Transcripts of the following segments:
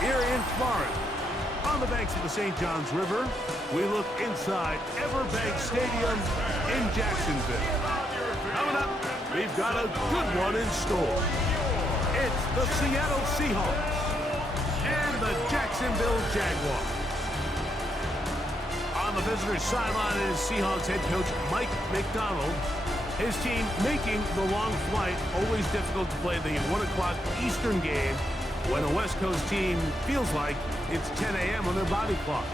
here in Florida. On the banks of the St. Johns River, we look inside Everbank Stadium in Jacksonville. Coming up, we've got a good one in store. It's the Seattle Seahawks and the Jacksonville Jaguars. On the visitors' sideline is Seahawks head coach Mike McDonald. His team making the long flight. Always difficult to play the 1 o'clock Eastern game when a West Coast team feels like it's 10 a.m. on their body clock.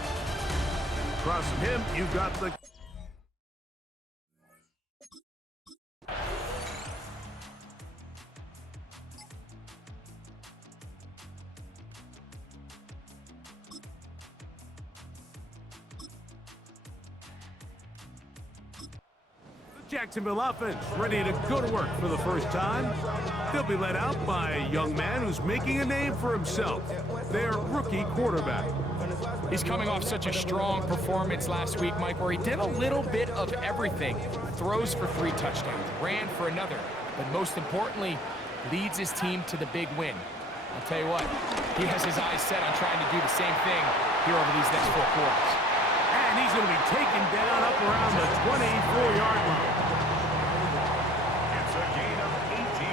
Across from him, you've got the Jacksonville offense ready to go to work for the first time. They'll be led out by a young man who's making a name for himself, their rookie quarterback. He's coming off such a strong performance last week, Mike, where he did a little bit of everything. Throws for 3 touchdowns, ran for another, but most importantly, leads his team to the big win. I'll tell you what, he has his eyes set on trying to do the same thing here over these next 4 quarters. And he's going to be taken down up around the 24-yard line. It's a gain of 18.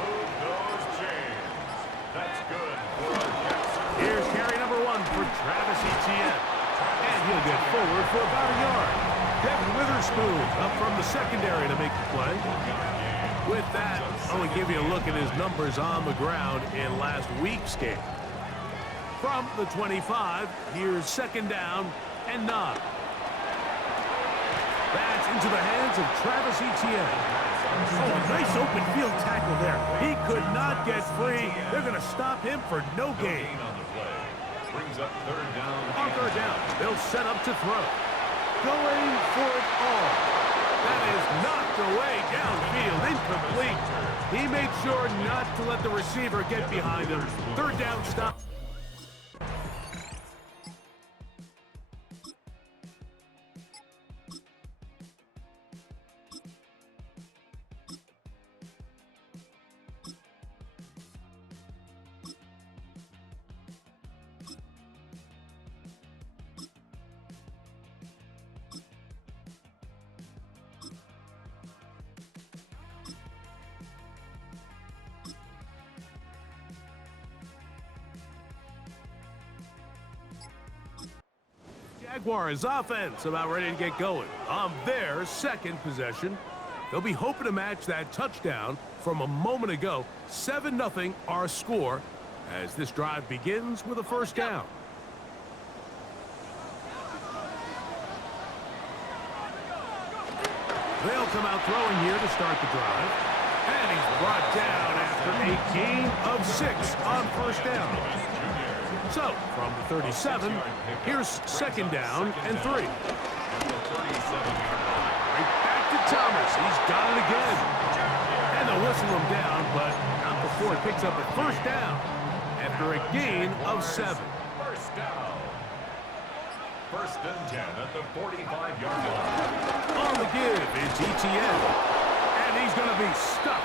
Move those chains. That's good for Jackson. Here's carry number 1 for Travis Etienne. And he'll get forward for about a yard. Devin Witherspoon up from the secondary to make the play. With that, I'm going to give you a look at his numbers on the ground in last week's game. From the 25, here's 2nd down and 9. That's into the hands of Travis Etienne. Oh, a nice open field tackle there. He could not get free. They're going to stop him for no gain. On the play. Brings up 3rd down. On 3rd down, they'll set up to throw. Going for it all. That is knocked away downfield, incomplete. He made sure not to let the receiver get behind him. 3rd down stop. Jaguars offense about ready to get going on their 2nd possession. They'll be hoping to match that touchdown from a moment ago. 7-0 our score as this drive begins with a 1st down. They'll come out throwing here to start the drive. And he's brought down after a gain of 6 on 1st down. So, from the 37, here's 2nd down and 3. Right back to Thomas. He's got it again. And they'll whistle him down, but not before he picks up a 1st down after a gain of 7. 1st down. 1st and 10 at the 45-yard line. On the give, it's Etienne. And he's going to be stuck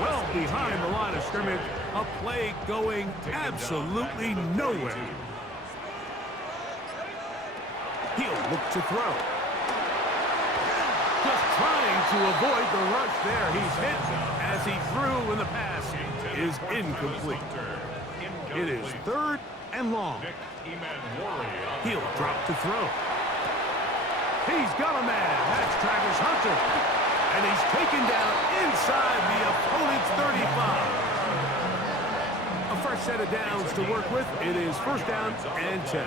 well behind the line of scrimmage. A play going absolutely nowhere. He'll look to throw. Just trying to avoid the rush there. He's hit as he threw, and the pass is incomplete. It is 3rd and long. He'll drop to throw. He's got a man. That's Travis Hunter. And he's taken down inside the opponent's 35. A fresh set of downs to work with. It is 1st down and 10.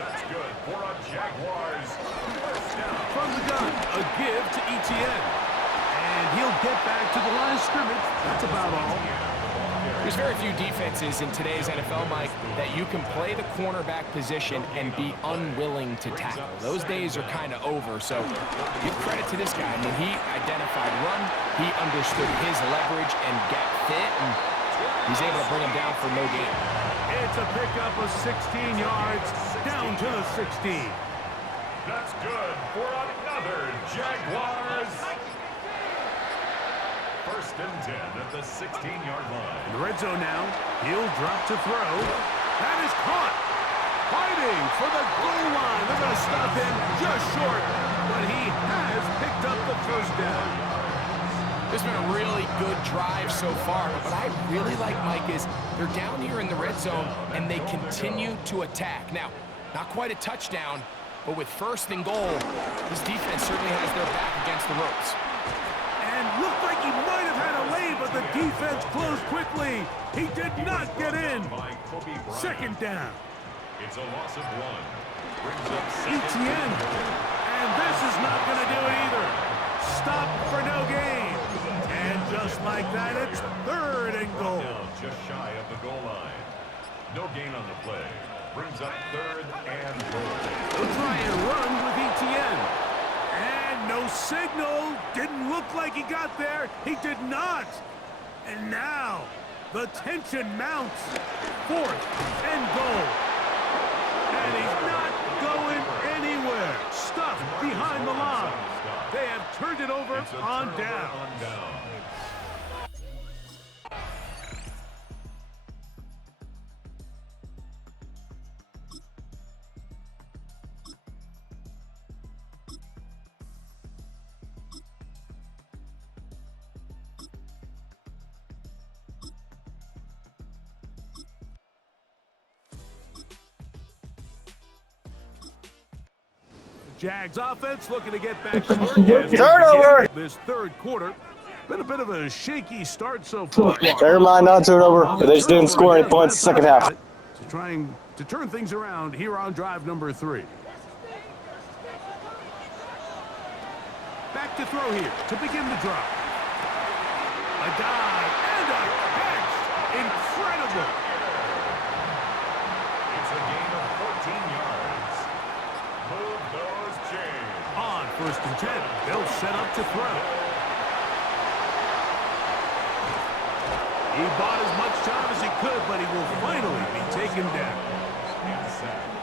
That's good for a Jaguars 1st down. From the gun, a give to Etienne. And he'll get back to the line of scrimmage. That's about all. There's very few defenses in today's NFL, Mike, that you can play the cornerback position and be unwilling to tackle. Those days are kind of over, so give credit to this guy. I mean, he identified run, he understood his leverage and gap fit, and he's able to bring him down for no gain. It's a pickup of 16 yards down to the 16. That's good for another Jaguars First and 10 at the 16-yard line. In the red zone now. He'll drop to throw. That is caught. Fighting for the goal line. They're going to stop him just short, but he has picked up the first down. This has been a really good drive so far, but what I really like, Mike, is they're down here in the red zone, and they continue to attack. Now, not quite a touchdown, but with first and goal, this defense certainly has their back against the ropes. And looked like he might have had a lead, but the defense closed quickly. He did not get in. Second down. It's a loss of 1. Brings up second. ETN. And this is not going to do it either. Stop for no gain. And just like that, it's third and goal. Now just shy of the goal line. No gain on the play. Brings up third and goal. They'll try and run with ETN. And no signal. Didn't look like he got there. He did not. And now the tension mounts. Fourth and goal. And he's not going anywhere. Stuffed behind the line. They have turned it over on down. Jags offense looking to get back to work. Turnover! This third quarter. Been a bit of a shaky start so far. Never mind, not turnover. They just didn't score any points second half. Trying to turn things around here on drive number 3. Back to throw here to begin the drive. A dive and a catch. Incredible. It's a gain of 14 yards. Move those chains. On first and 10, they'll set up to throw. He bought as much time as he could, but he will finally be taken down.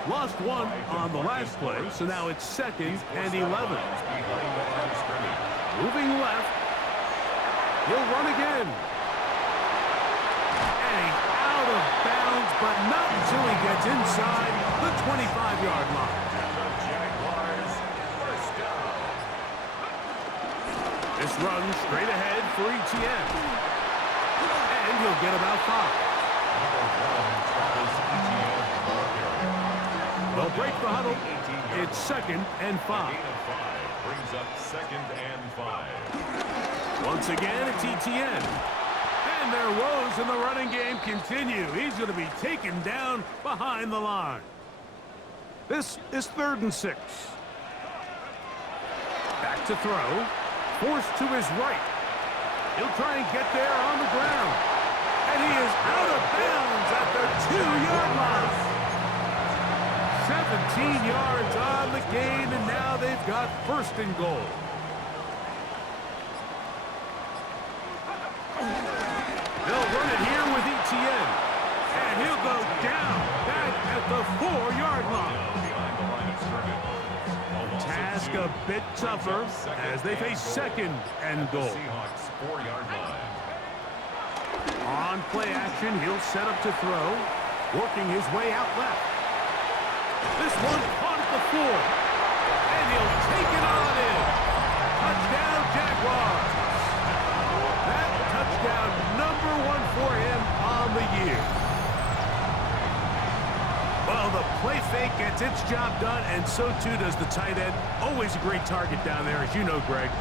Lost one on the last play, so now it's second and 11. Moving left. He'll run again. And he's out of bounds, but not until he gets inside the 25-yard line. This run straight ahead for ETN. And he'll get about 5. They'll break the huddle. It's second and 5. Brings up second and 5. Once again, it's ETN. And their woes in the running game continue. He's going to be taken down behind the line. This is third and 6. Back to throw. Forced to his right. He'll try and get there on the ground. And he is out of bounds at the 2-yard line. 17 yards on the gain, and now they've got first and goal. They'll run it here with ETN. And he'll go down back at the 4-yard line. Task a bit tougher as they face second and goal. Seahawks 4-yard line. On play action, he'll set up to throw, working his way out left. This one caught at the 4, and he'll take it on in. Touchdown, Jaguars. That touchdown number 1 for him on the year. Well, the play fake gets its job done, and so too does the tight end. Always a great target down there, as you know, Greg,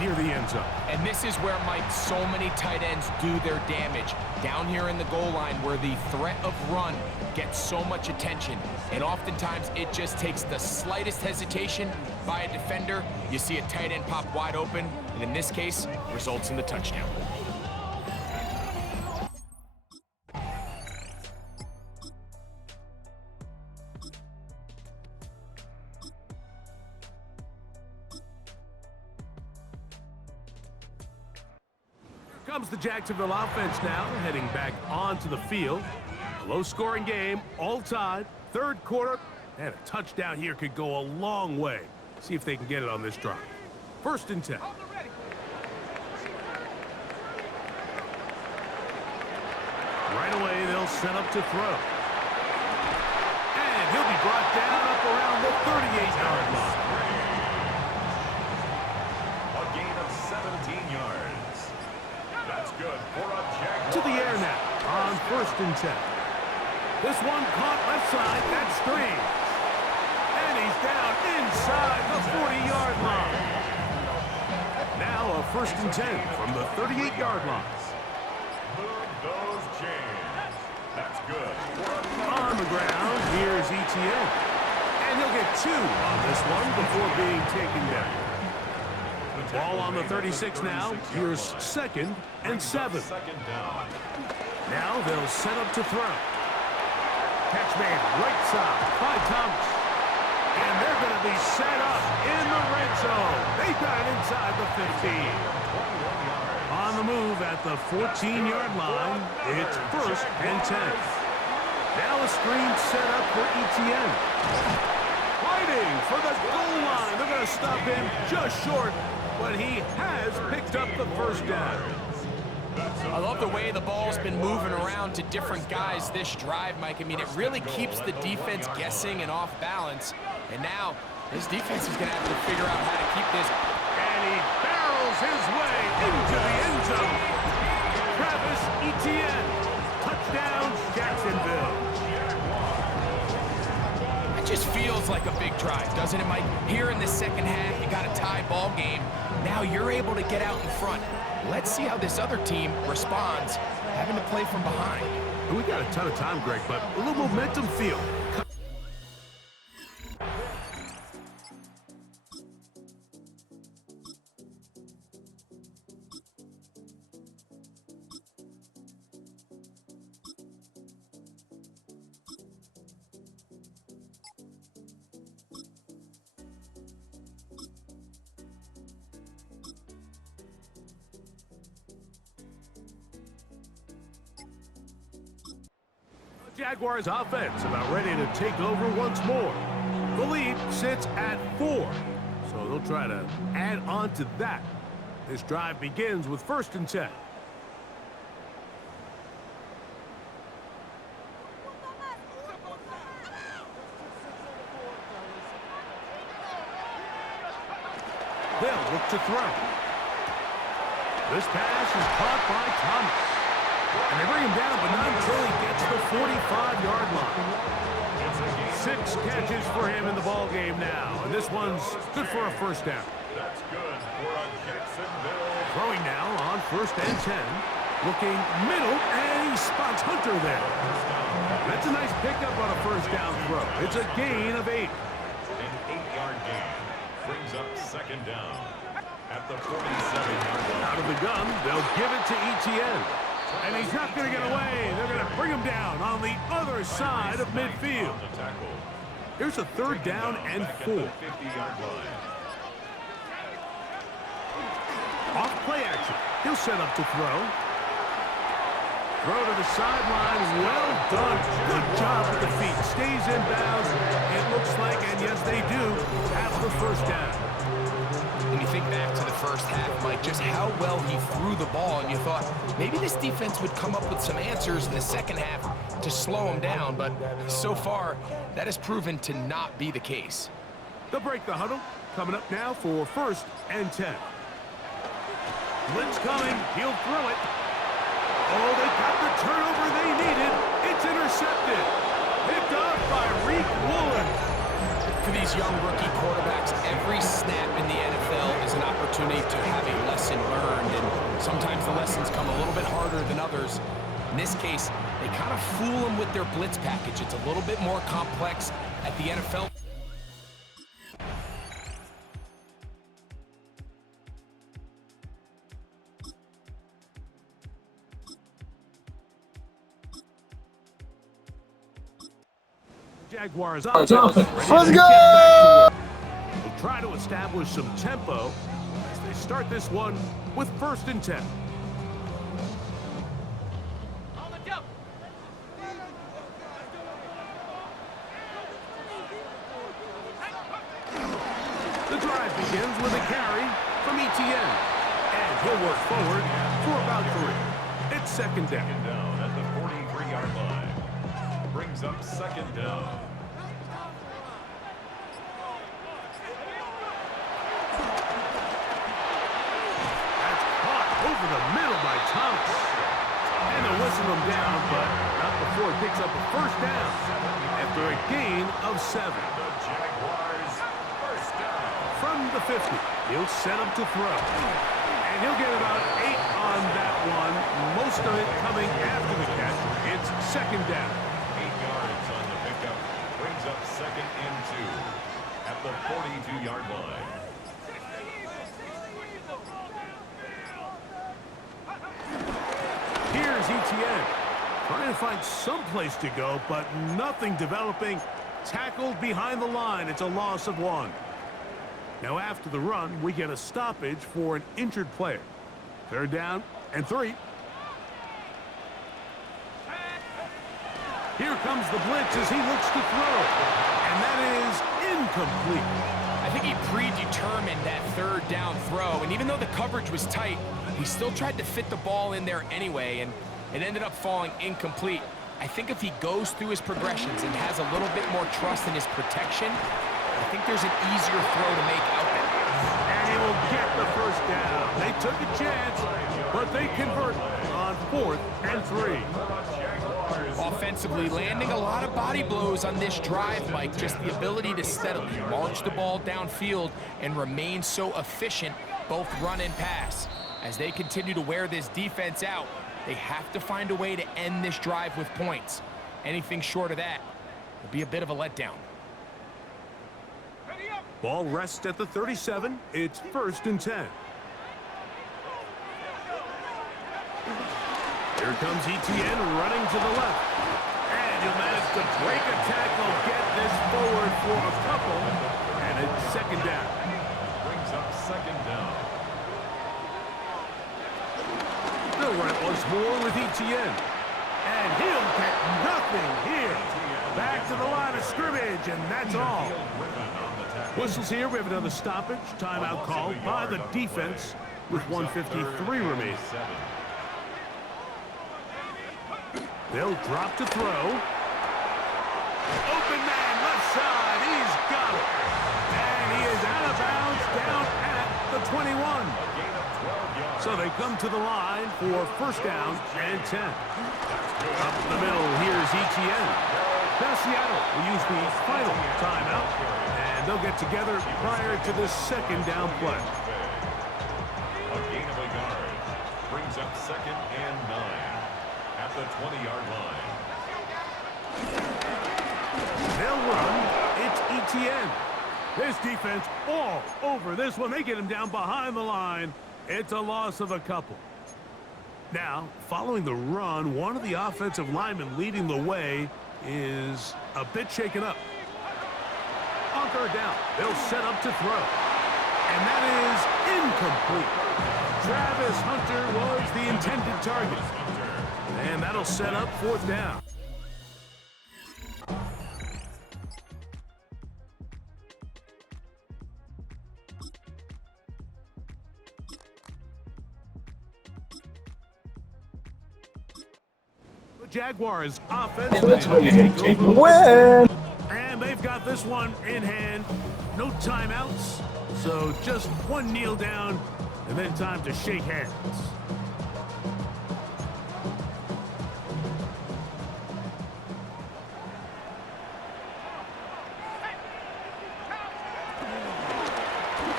near the end zone. And this is where, Mike, so many tight ends do their damage. Down here in the goal line where the threat of run gets so much attention. And oftentimes it just takes the slightest hesitation by a defender. You see a tight end pop wide open, and in this case, results in the touchdown. Comes the Jacksonville offense now, heading back onto the field. A low-scoring game, all tied, third quarter, and a touchdown here could go a long way. See if they can get it on this drive. First and 10. Right away, they'll set up to throw. And he'll be brought down up around the 38-yard line. A gain of 17 yards. That's good for a Jags. To the air now on 1st and 10. This one caught left side. That's Strange. And he's down inside the 40-yard line. Now a 1st and 10 from the 38-yard line. Move those chains. That's good. On the ground, here's ETN. And he'll get 2 on this one before being taken down. Ball on the 36 now. Here's 2nd and 7. Now they'll set up to throw. Catch made right side by Thomas. And they're going to be set up in the red zone. They've got it inside the 15. On the move at the 14-yard line, it's 1st and 10. Now a screen set up for ETN. Fighting for the goal line. They're going to stop him just short, but he has picked up the 1st down. I love the way the ball's been moving around to different guys this drive, Mike. I mean, it really keeps the defense guessing and off balance. And now this defense is going to have to figure out how to keep this. And he barrels his way into the end zone. Travis Etienne. Touchdown, Jacksonville. It just feels like a big drive, doesn't it, Mike? Here in the second half, you got a tie ball game. Now you're able to get out in front. Let's see how this other team responds, having to play from behind. We got a ton of time, Greg, but a little momentum feel. Jaguars offense about ready to take over once more. The lead sits at 4, so they'll try to add on to that. This drive begins with 1st and 10. They'll look to throw. This pass is caught by Thomas. And they bring him down, but not until he gets the 45-yard line. 6 catches for him in the ball game now. And this one's good for a 1st down. That's good for a Jacksonville. Throwing now on 1st and 10. Looking middle, and he spots Hunter there. That's a nice pickup on a 1st down throw. It's a gain of 8. An 8-yard gain brings up 2nd down at the 47-yard line. Out of the gun, they'll give it to ETN. And he's not going to get away. They're going to bring him down on the other side of midfield. Here's a 3rd down and 4. Off play action. He'll set up to throw. Throw to the sideline. Well done. Good job with the feet. Stays in bounds. It looks like, and yes, they do, have the 1st down. When you think back to the first half, Mike, just how well he threw the ball, and you thought maybe this defense would come up with some answers in the second half to slow him down, but so far, that has proven to not be the case. They'll break the huddle. Coming up now for 1st and 10. Blitz coming. He'll throw it. Oh, they got the turnover they needed. It's intercepted. Picked off by Reek Woolen. For these young rookie quarterbacks, every snap in the NFL is an opportunity to have a lesson learned, and sometimes the lessons come a little bit harder than others. In this case, they kind of fool them with their blitz package. It's a little bit more complex at the NFL. Jaguars Let's offense. go! They'll try to establish some tempo as they start this one with 1st and 10. The drive begins with a carry from ETN. And he'll work forward for about 3. It's 2nd down. Down at the 43. up second down. That's caught over the middle by Thomas. And they'll whistle him down, but not before he picks up a first down after a gain of 7. The Jaguars first down. From the 50, he'll set up to throw. And he'll get about 8 on that one, most of it coming after the catch. It's second down. 8 yards on the pickup. Brings up second and 2 at the 42-yard line. Here's ETN. Trying to find some place to go, but nothing developing. Tackled behind the line. It's a loss of 1. Now after the run, we get a stoppage for an injured player. Third down and 3. Here comes the blitz as he looks to throw. And that is incomplete. I think he predetermined that third down throw, and even though the coverage was tight, he still tried to fit the ball in there anyway, and it ended up falling incomplete. I think if he goes through his progressions and has a little bit more trust in his protection, I think there's an easier throw to make out there. And he will get the first down. They took a chance, but they convert on 4th and 3. Offensively, landing a lot of body blows on this drive, Mike. Just the ability to steadily march the ball downfield and remain so efficient, both run and pass. As they continue to wear this defense out, they have to find a way to end this drive with points. Anything short of that will be a bit of a letdown. Ball rests at the 37. It's 1st and 10. Here comes ETN running to the left. And he'll manage to break a tackle, get this forward for a couple. And it's second down. Brings up second down. They'll run it once more with ETN. And he'll get nothing here. Back to the line of scrimmage, and that's all. Whistles here. We have another stoppage. Timeout called by the defense with 1:53 remaining. They'll drop to throw. Open man, left side. He's got it. And he is out of bounds down at the 21. So they come to the line for first down and 10. Up the middle, here's ETN. Now Seattle will use the final timeout, and they'll get together prior to the second down play. A gain of a yard. Brings up second and 9 at the 20-yard line. They'll run. It's ETN. This defense all over this one. They get him down behind the line. It's a loss of a couple. Now, following the run, one of the offensive linemen leading the way is a bit shaken up. On third down, they'll set up to throw. And that is incomplete. Travis Hunter was the intended target. And that'll set up 4th down. The Jaguars offense. Win! And they've got this one in hand. No timeouts. So just one kneel down and then time to shake hands.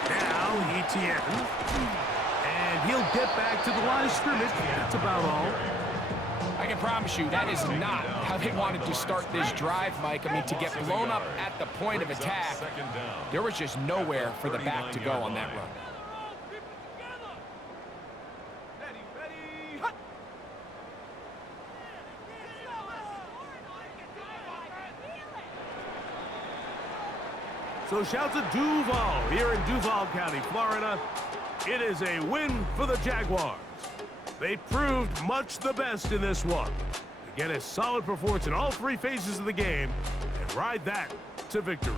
Now ETN. And he'll get back to the line of scrimmage. That's about all. I can promise you that is not how they wanted to start this drive, Mike. I mean, to get blown up at the point of attack, there was just nowhere for the back to go on that run. So shout to Duval here in Duval County, Florida. It is a win for the Jaguars. They proved much the best in this one. Again, a solid performance in all 3 phases of the game and ride that to victory.